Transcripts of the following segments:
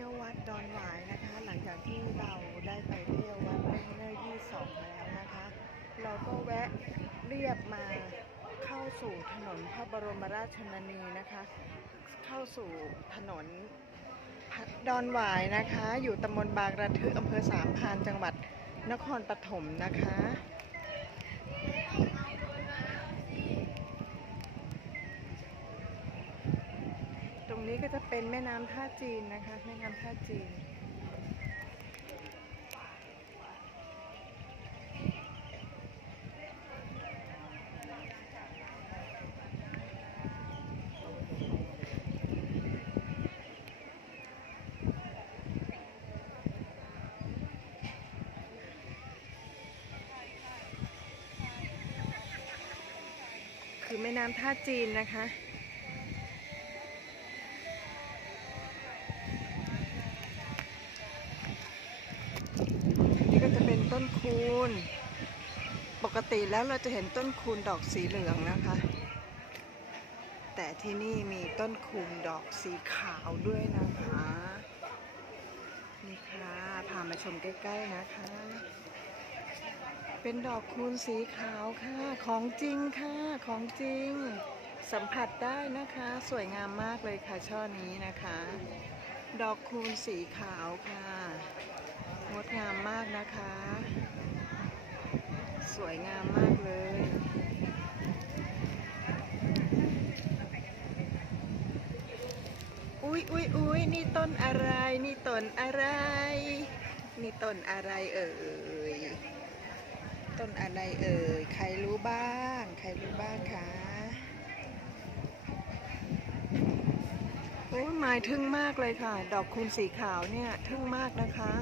ที่ยววัดดอนหวายนะคะ หลังจากที่เราได้ไปเที่ยววัดเล่นเนอร์ยี่สองแล้วนะคะ เราก็แวะเรียบมาเข้าสู่ถนนพระบรมราชชนนีนะคะ เข้าสู่ถนนดอนหวายนะคะ อยู่ตำบลบางระทึกอำเภอสามพานจังหวัดนครปฐมนะคะ เป็นแม่น้ำท่าจีนนะคะ แม่น้ำท่าจีน คือแม่น้ำท่าจีนนะคะ ต้นคูณ ปกติแล้วเราจะเห็นต้นคูณดอกสีเหลืองนะคะ แต่ที่นี่มีต้นคูณดอกสีขาวด้วยนะคะ นี่ค่ะพามาชมใกล้ ๆ นะคะ เป็นดอกคูณสีขาวค่ะ ของจริงค่ะ ของจริง สัมผัสได้นะคะ สวยงามมากเลยค่ะช่อนี้นะคะ ดอกคูณสีขาวค่ะากนะคะ สวยงามมากเลย อุ๊ยอุ๊ยอุ๊ยนี่ต้นอะไร นี่ต้นอะไร นี่ต้นอะไรเอ่ย ต้นอะไรเอ่ย ใครรู้บ้าง ใครรู้บ้างคะ โอ้ยหมายทึ่งมากเลยค่ะ ดอกคูณสีขาวเนี่ย ทึ่งมากนะคะ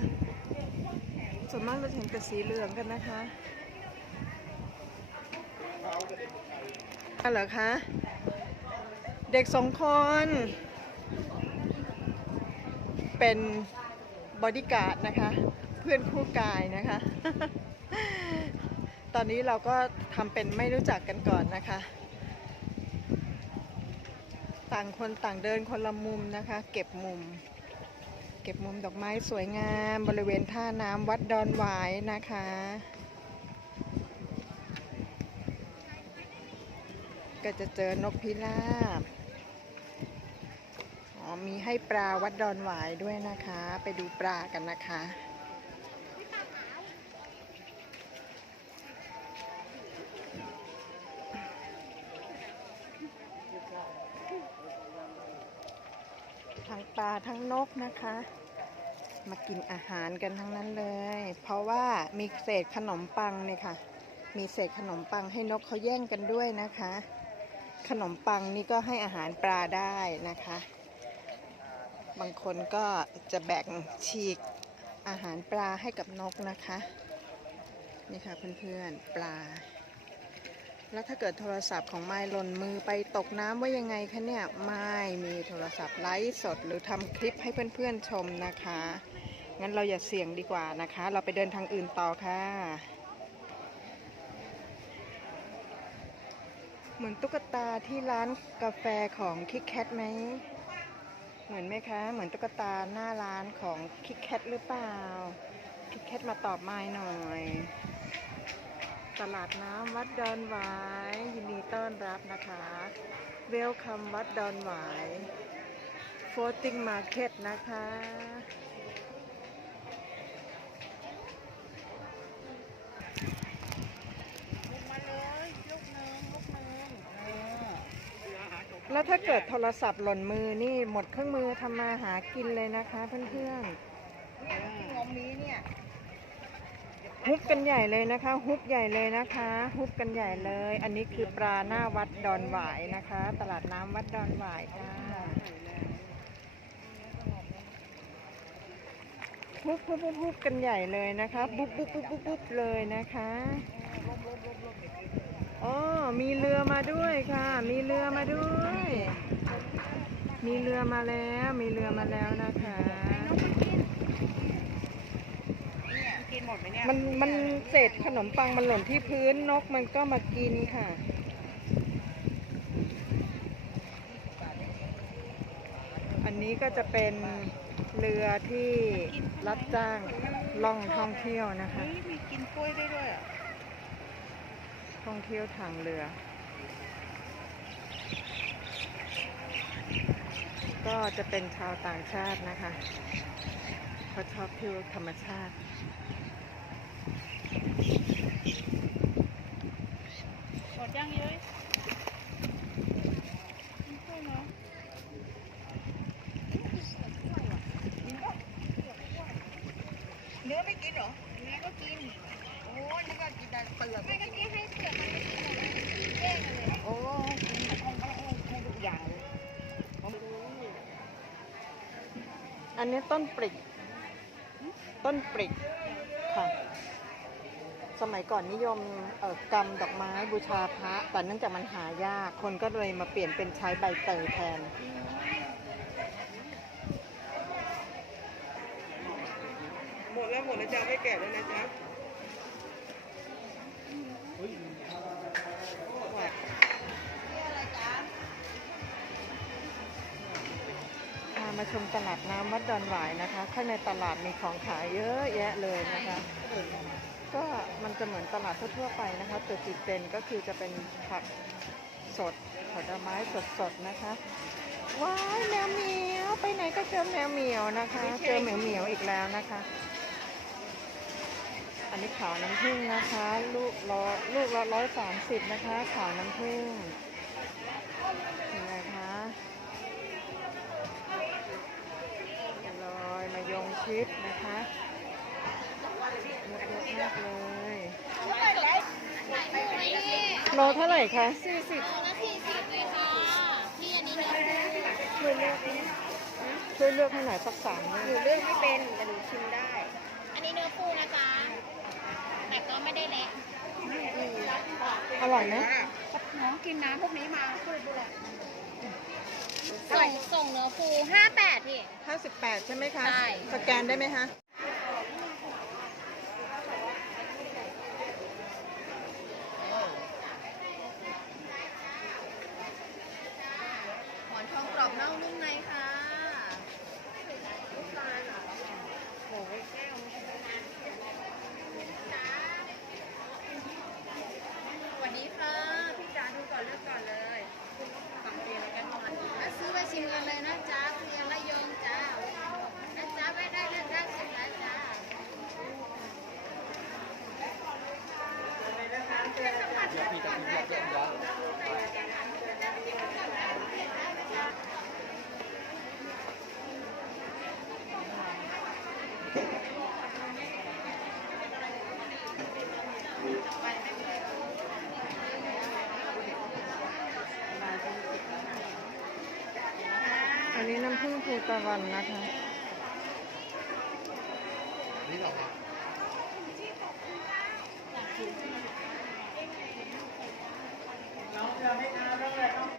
ส่วนมากเราจะเห็นแต่สีเหลืองกันนะคะเหรอคะ เด็กสองคน เป็นบอดี้การ์ดนะคะ เพื่อนคู่กายนะคะ ตอนนี้เราก็ทำเป็นไม่รู้จักกันก่อนนะคะ ต่างคนต่างเดินคนละมุมนะคะ เก็บมุม เก็บมุมดอกไม้สวยงามบริเวณท่าน้ำวัดดอนหวายนะคะ ก็จะเจอนกพิราบอ๋อมีให้ปลาวัดดอนหวายด้วยนะคะ ไปดูปลากันนะคะ ทั้งปลาทั้งนกนะคะ มากินอาหารกันทั้งนั้นเลย เพราะว่ามีเศษขนมปังเนี่ยค่ะ มีเศษขนมปังให้นกเขาแย่งกันด้วยนะคะ ขนมปังนี่ก็ให้อาหารปลาได้นะคะ บางคนก็จะแบ่งฉีกอาหารปลาให้กับนกนะคะ นี่ค่ะเพื่อนๆปลา แล้วถ้าเกิดโทรศัพท์ของไม้หล่นมือไปตกน้ำว่ายังไงคะเนี่ยไม่มีโทรศัพท์ไลฟ์สดหรือทำคลิปให้เพื่อนๆชมนะคะ งั้นเราอย่าเสี่ยงดีกว่านะคะ เราไปเดินทางอื่นต่อค่ะ เหมือนตุ๊กตาที่ร้านกาแฟของคิกแคทไหม เหมือนไหมคะ เหมือนตุ๊กตาหน้าร้านของคิกแคทหรือเปล่าคิกแคทมาตอบไม้หน่อย ตลาดน้ำวัดดอนหวาย ยินดีต้อนรับนะคะ เวลคัมวัดดอนหวายโฟติงมาร์เก็ตนะคะ แล้วถ้าเกิดโทรศัพท์หล่นมือนี่หมดเครื่องมือทำมาหากินเลยนะคะเพื่อนๆ งมนี้เนี่ย ฮุบกันใหญ่เลยนะคะฮุบใหญ่เลยนะคะฮุบกันใหญ่เลย อันนี้คือปลาหน้าวัดดอนหวายนะคะ ตลาดน้ำวัดดอนหวายค่ะฮุบฮุบฮุบฮุบกันใหญ่เลยนะคะบุ๊บบุ๊บบุ๊บบุ๊บบุ๊บเลยนะคะอ๋อมีเรือมาด้วยค่ะ มีเรือมาด้วย มีเรือมาแล้ว มีเรือมาแล้วนะคะ กินหมดไหมเนี่ยมันมันเศษขนมปังมันหล่นที่พื้นนกมันก็มากินค่ะ อันนี้ก็จะเป็นเรือที่รับจ้างล่องท่องเที่ยวนะคะเฮ้ยมีกินกล้วยได้ด้วยอะท่องเที่ยวทางเรือ ก็จะเป็นชาวต่างชาตินะคะเขาชอบเที่ยวธรรมชาติ หมดย่างเย้ยกินกล้วยเนาะ เนื้อไม่กินเหรอเนื้อก็กิน โอ้ยนี่ก็กินแต่เปลือกไม่ก็กินให้เปลือกมันไม่กินเลยแยกกันเลยโอ้กินให้ให้ให้ทุกอย่างเลยผมดูอันนี้ต้นปริก ต้นปริกค่ะ สมัยก่อนนิยมเอ่อกำดอกไม้บูชาพระ แต่เนื่องจากมันหายาก คนก็เลยมาเปลี่ยนเป็นใช้ใบเตยแทน หม ดแล้วหมดแล้วจ้าไม่แก่แล้วนะจ๊ะพามาชมตลาดน้ำวัดดอนหวายนะคะ ข้างในตลาดมีของขายเยอะแยะเลยนะคะ ก็มันจะเหมือนตลาดทั่วๆไปนะคะแต่จุดเด่นก็คือจะเป็นผักสดผลไม้สดๆนะคะว้ายแมวเหมียวไปไหนก็เจอแมวเหมียวนะคะ เจอแมวเหมียวอีกแล้วนะคะ อันนี้ขาวน้ำผึ้งนะคะ ลูกละลูกละร้อยสามสิบนะคะ ขาวน้ำผึ้งเห็นไหมคะลอยมายงชิดนะคะเยอะๆมากเลยโลเท่าไหร่คะสี่สิบละสี่สิบเลยค่ะพี่อันนี้เนื้อช่วยเลือกช่วยเลือกให้หน่อยสักสามเลหนูยเลือกไม่เป็นแต่หนูชิมได้ อันนี้เนื้อปูนะจ๊ะแต่ก็ ไม่ได้เละอร่อยไหมน้องกินน้ำพวกนี้มาคุยบุหรี่ส่งส่งเนื้อปูห้าแปดพี่ห้าสิบแปดใช่ไหมคะ ใช่ สแกนได้ไหมคะ หมอนทองกรอบนอกนุ่มในค่ะ สวัสดีค่ะ พี่จ๋าดูก่อนเลือกก่อนเลยฝั่งเรียนกันก่อน มาซื้อไปชิมกันเลยนะจ๊ะเพียงละยงจ้านะจ๊ะไม่ได้เลือกได้ชิมแล้วจ้า อันนี้น้ำผึ้งภูตะวันนะคะ นี่หรอครับ